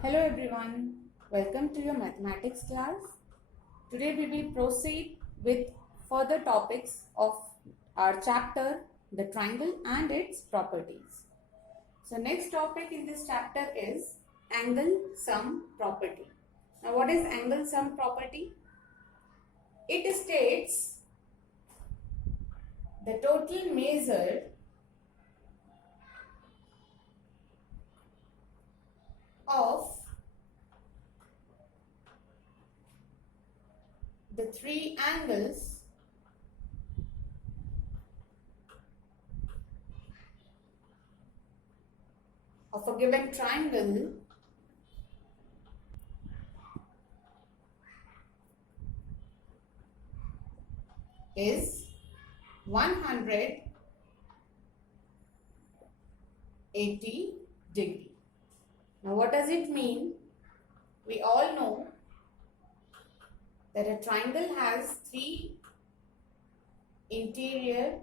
Hello everyone, welcome to your mathematics class. Today we will proceed with further topics of our chapter, the triangle and its properties. So next topic in this chapter is angle sum property. Now what is angle sum property? It states the total measure of the three angles of a given triangle is 180 degree. Now what does it mean? We all know that a triangle has three interior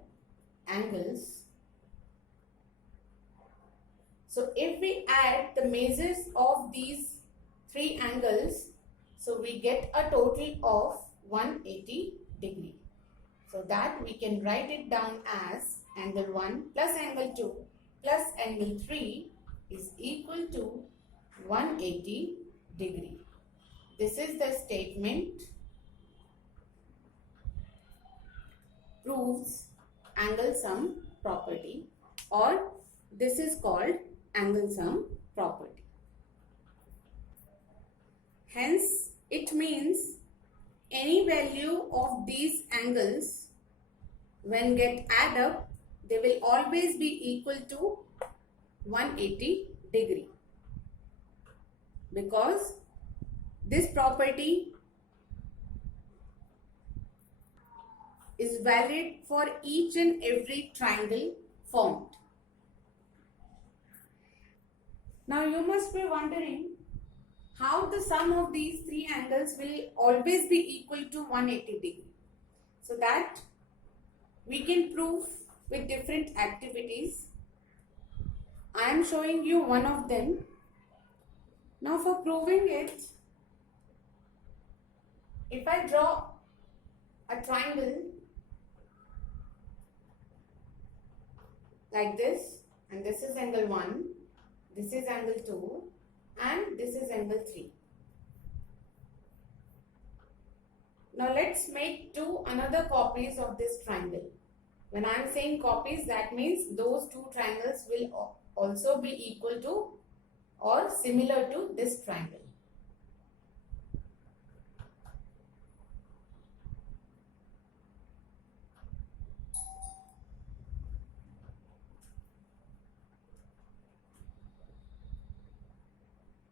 angles. So if we add the measures of these three angles, so we get a total of 180 degree. So that we can write it down as angle 1 plus angle 2 plus angle 3 is equal to 180 degree. This is the statement proves angle sum property, or this is called angle sum property. Hence, it means any value of these angles when get add up, they will always be equal to 180 degree, because this property is valid for each and every triangle formed. Now you must be wondering how the sum of these three angles will always be equal to 180 degree. So that we can prove with different activities. I am showing you one of them. Now for proving it, if I draw a triangle like this, and this is angle 1, this is angle 2 and this is angle 3. Now let's make two another copies of this triangle. When I am saying copies, that means those two triangles will also be equal to or similar to this triangle.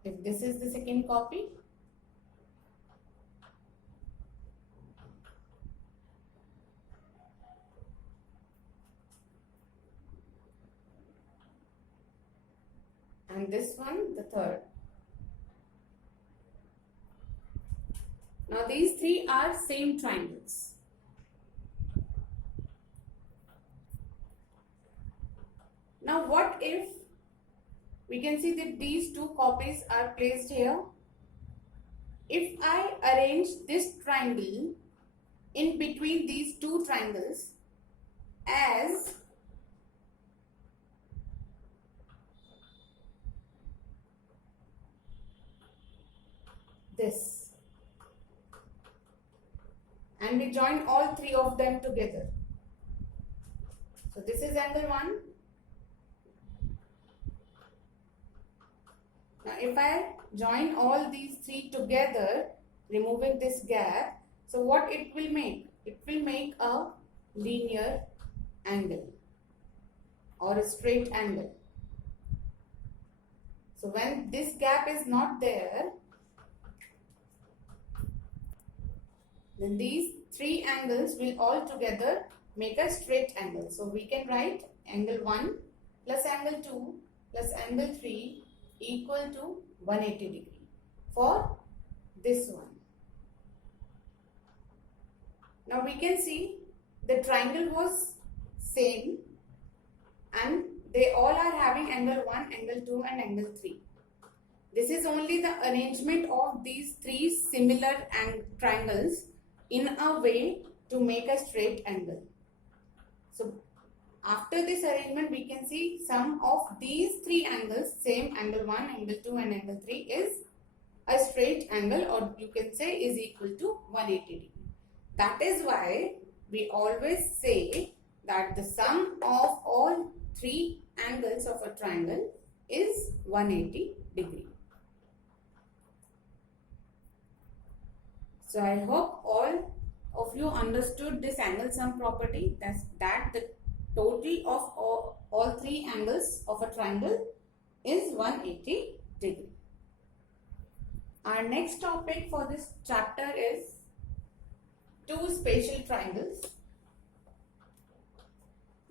If this is the second copy, and this one the third. Now these three are same triangles. Now what if we can see that these two copies are placed here? If I arrange this triangle in between these two triangles as this, and we join all three of them together. So this is angle 1. Now if I join all these three together, removing this gap, so what it will make? It will make a linear angle or a straight angle. So when this gap is not there, then these three angles will all together make a straight angle. So we can write angle 1 plus angle 2 plus angle 3 equal to 180 degree for this one. Now we can see the triangle was same and they all are having angle 1, angle 2 and angle 3. This is only the arrangement of these three similar triangles in a way to make a straight angle. So after this arrangement, we can see sum of these three angles, same angle 1, angle 2 and angle 3 is a straight angle, or you can say is equal to 180 degree. That is why we always say that the sum of all three angles of a triangle is 180 degree. So I hope all of you understood this angle sum property, that the total of all three angles of a triangle is 180 degree. Our next topic for this chapter is two spatial triangles.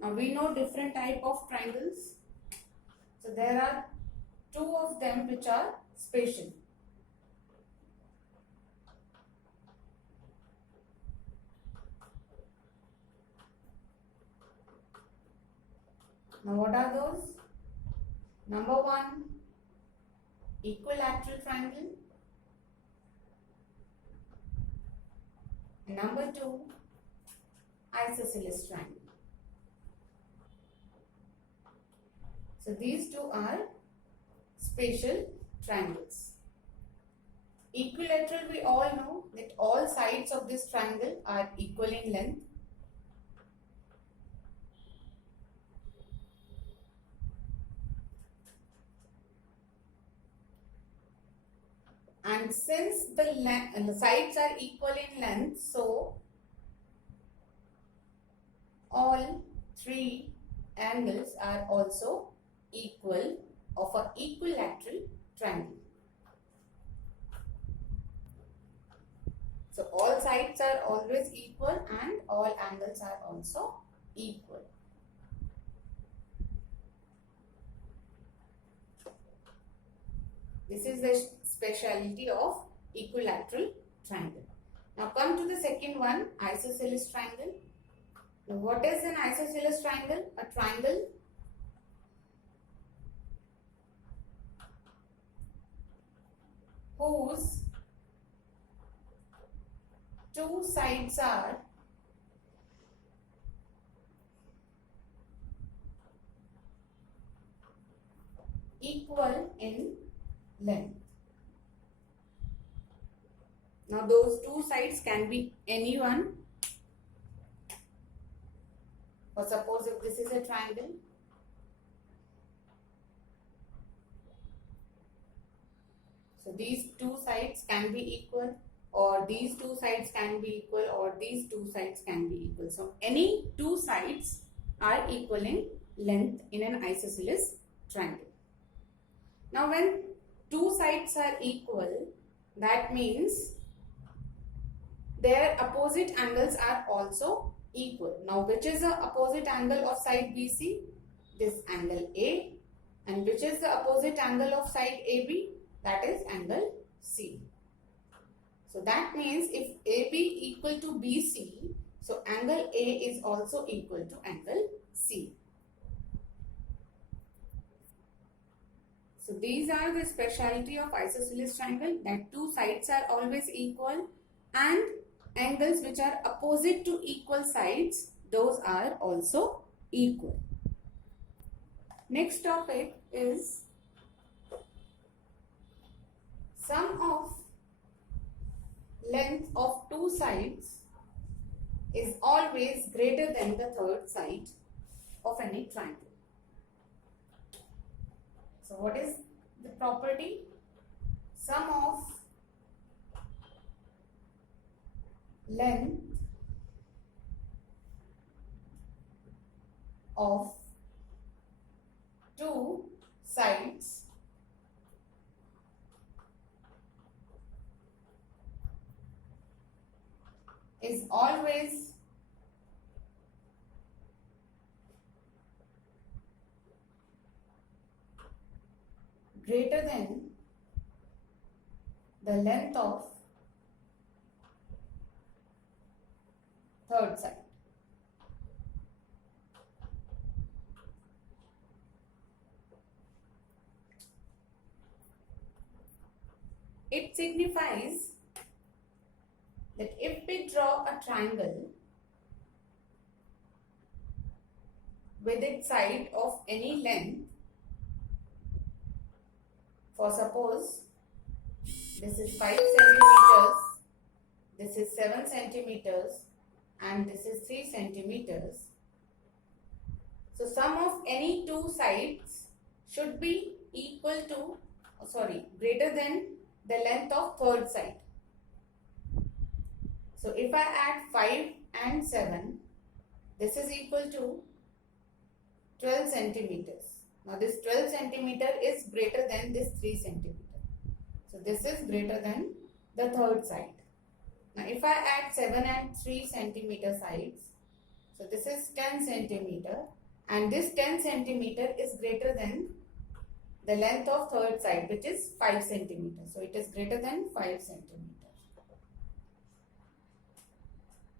Now we know different type of triangles. So there are two of them which are spatial. Now what are those? Number 1, equilateral triangle. And number 2, isosceles triangle. So these two are spatial triangles. Equilateral, we all know that all sides of this triangle are equal in length. And since the sides are equal in length, so all three angles are also equal of an equilateral triangle. So all sides are always equal and all angles are also equal. This is the speciality of equilateral triangle. Now come to the second one, isosceles triangle. Now what is an isosceles triangle? A triangle whose two sides are equal in length. Now those two sides can be any one. Or suppose if this is a triangle, so these two sides can be equal, or these two sides can be equal, or these two sides can be equal. So any two sides are equal in length in an isosceles triangle. Now when two sides are equal, that means their opposite angles are also equal. Now which is the opposite angle of side BC? This angle A. And which is the opposite angle of side AB? That is angle C. So that means if AB equal to BC, so angle A is also equal to angle C. So these are the speciality of isosceles triangle, that two sides are always equal and angles which are opposite to equal sides, those are also equal. Next topic is sum of length of two sides is always greater than the third side of any triangle. So what is the property? Sum of length of two sides is always greater than the length of third side. it signifies that if we draw a triangle with its side of any length, for suppose this is 5 centimeters, this is 7 centimeters, and this is 3 centimeters. So sum of any two sides should be equal to, greater than the length of third side. So if I add 5 and 7, this is equal to 12 centimeters. Now this 12 centimeter is greater than this 3 centimeter. So this is greater than the third side. Now if I add 7 and 3 centimeter sides, so this is 10 centimeter, and this 10 centimeter is greater than the length of third side, which is 5 centimeter. So it is greater than 5 centimeter.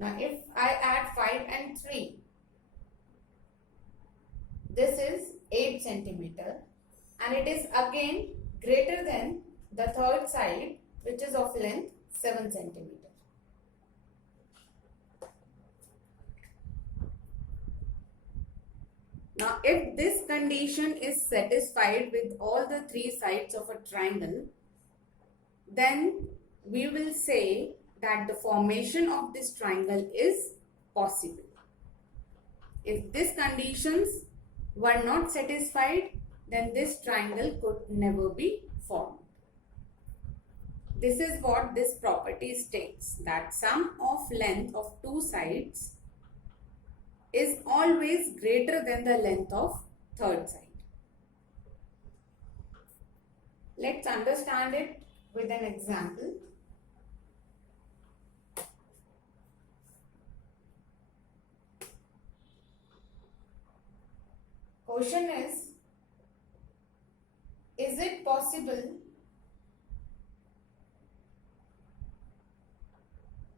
Now if I add 5 and 3, this is 8 centimeter, and it is again greater than the third side, which is of length 7 centimeter. Now if this condition is satisfied with all the three sides of a triangle, then we will say that the formation of this triangle is possible. If these conditions were not satisfied, then this triangle could never be formed. This is what this property states, that sum of length of two sides is always greater than the length of third side. Let's understand it with an example. Question is it possible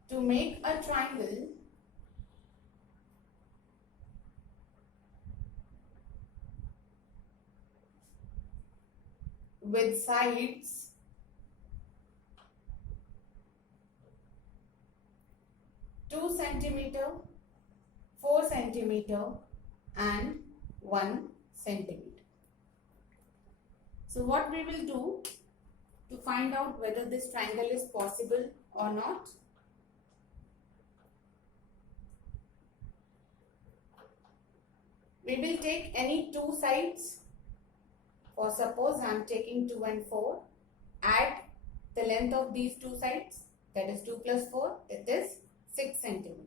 to make a triangle with sides two centimeter, 4 centimeter, and 1 centimeter? So what we will do to find out whether this triangle is possible or not? We will take any two sides. For suppose I am taking 2 and 4. Add the length of these two sides, that is 2 plus 4, it is 6 centimeters.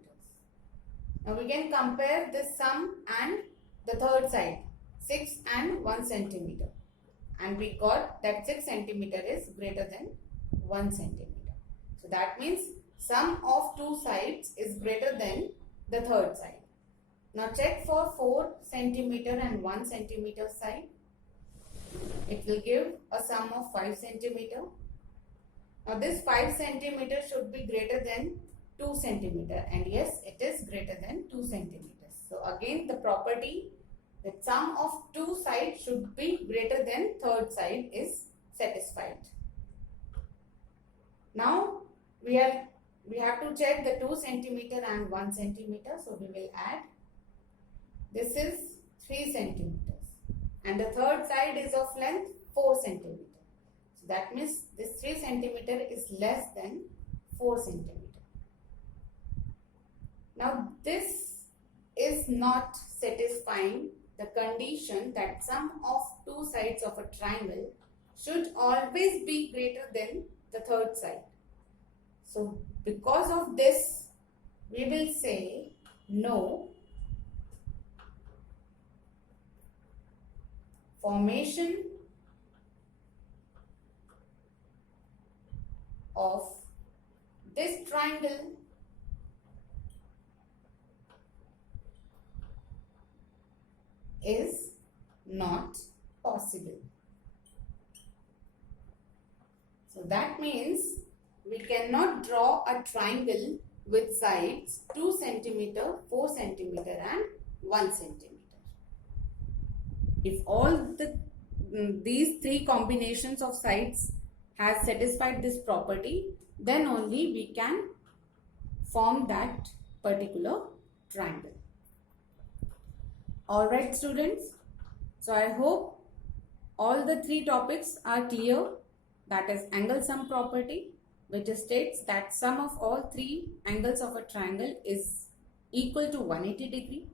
Now we can compare this sum and the third side, 6 and 1 centimeter. And we got that 6 centimeter is greater than 1 centimeter. So that means sum of two sides is greater than the third side. Now check for 4 centimeter and 1 centimeter side. It will give a sum of 5 centimeter. Now this 5 centimeter should be greater than 2 centimeter, and yes, it is greater than 2 centimeters. So again the property that sum of two sides should be greater than third side is satisfied. Now we have to check the 2 centimeter and 1 centimeter. So we will add. This is 3 centimeters. And the third side is of length 4 centimeter. So that means this 3 centimeter is less than 4 centimeter. Now this is not satisfying the condition that sum of two sides of a triangle should always be greater than the third side. So because of this, we will say no. Formation of this triangle is not possible. So that means we cannot draw a triangle with sides 2 centimeter, 4 centimeter, and 1 centimeter. If all these three combinations of sides has satisfied this property, then only we can form that particular triangle. Alright students, so I hope all the three topics are clear. That is angle sum property, which states that sum of all three angles of a triangle is equal to 180 degree.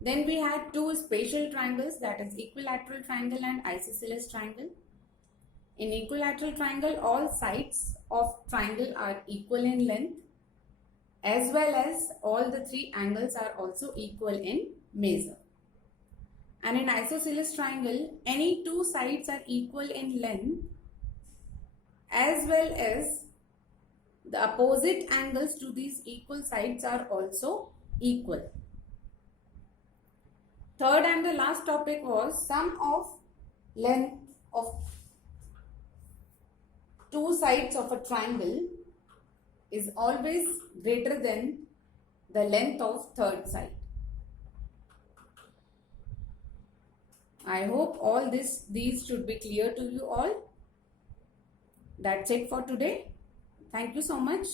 Then we had two spatial triangles, that is equilateral triangle and isosceles triangle. In equilateral triangle, all sides of triangle are equal in length, as well as all the three angles are also equal in measure. And in isosceles triangle, any two sides are equal in length, as well as the opposite angles to these equal sides are also equal. Third and the last topic was sum of length of two sides of a triangle is always greater than the length of third side. I hope all these should be clear to you all. That's it for today. Thank you so much.